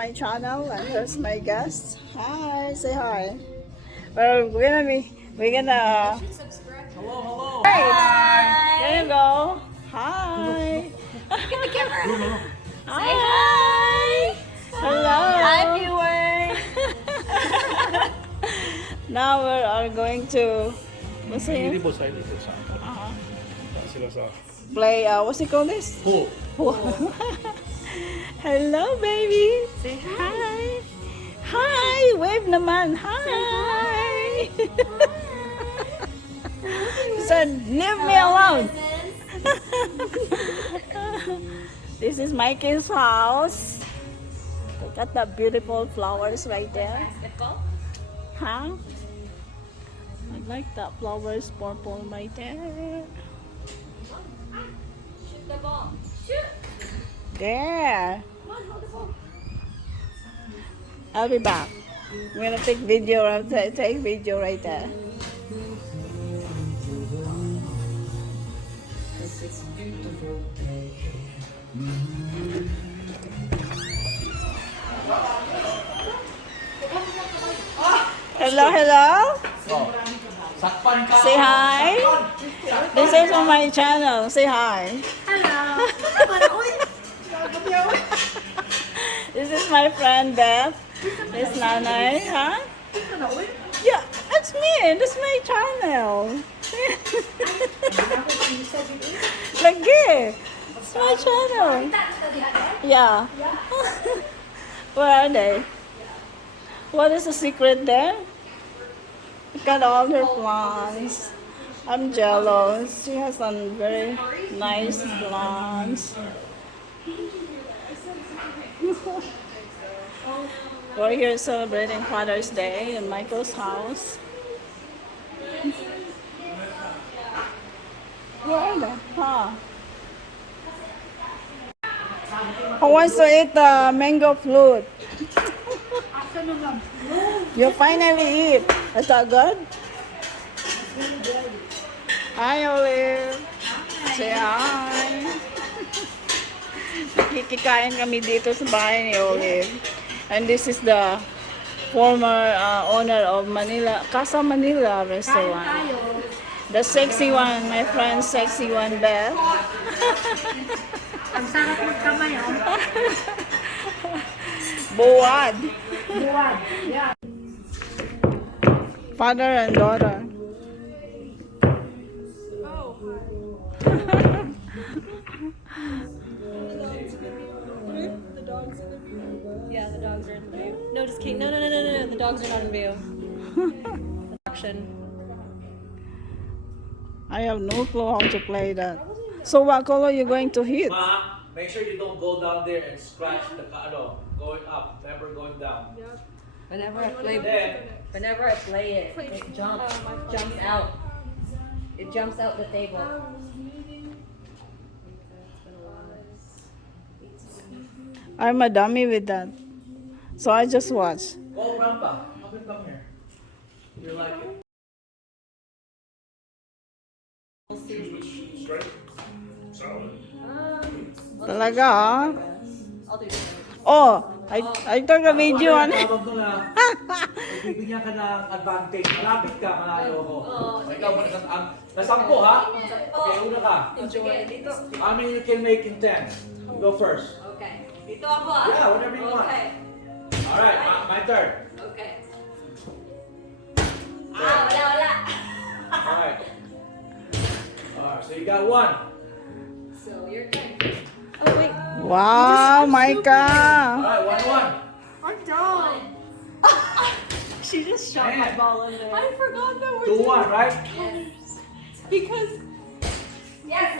my channel, and here's my guest. Hi, say hi. Well, we're gonna. Hello, hello. Hi. There you go. Hi. Get the camera. Hi. Say hi. Hello. Hi, viewers. Now we are going to. What's Hindi it? po sa dito sa sila sa Play. What's it called? This. pool. Hello, baby. Say hi. Hi. Wave naman. Hi. Said, leave me alone. This is Mikey's house. Look at the beautiful flowers right there. Huh? I like that flowers purple right there. Shoot the ball. Shoot. There. Come on, hold the ball. I'll be back. I'm gonna take video. I'll take video right there. Hello, hello. Sakpan ka. Say hi. This is on my channel. Say hi. Hello. This is my friend Beth. This Nanay, huh? Yeah, that's me. That's my channel. Lagi. It's my channel. Yeah. Where are they? What is the secret there? Look at all her plants. I'm jealous. She has some very nice plants. We're here celebrating Father's Day in Michael's house. Where are they? Huh? Who wants to eat the mango fruit? You finally eat. Is that good? Hi, Olive. Say hi. Nakikikain kami dito sa bahay ni Olive. And this is the former owner of Casa Manila restaurant. The sexy one, my friend sexy one, Beth. Ang sarap magkamay, oh. Buwad. Buwan. Yeah. Father and daughter. Yeah, the dogs are in the view. No, just kidding. No. The dogs are not in view. Action. I have no clue how to play that. So what color are you going to hit? Ma, make sure you don't go down there and scratch the going up, never going down. Whenever I play Then, it jumps out. It jumps out the table. I'm a dummy with that. So I just watch. go Rampa. Come here. You like it? Straight. Solid. Talaga ah? I'll do this. Oh, I took a video on it. Tawag doon na, bibigyan ka ng advantage. Malapit ka, malayo ko. Ikaw mo nasampo ha? Okay, una ka. Sige, dito. How many you can make in 10? You go first. Okay. Dito ako ah. Yeah, whatever you want. Okay. Alright, my turn. Okay. Wala. Alright. Alright, so you got one. So, your turn. Oh, wait. Wow, Micah. Alright, 1-1. I'm done. She just shot my Man. ball in there. I forgot that we're 2-1, right? because Yes.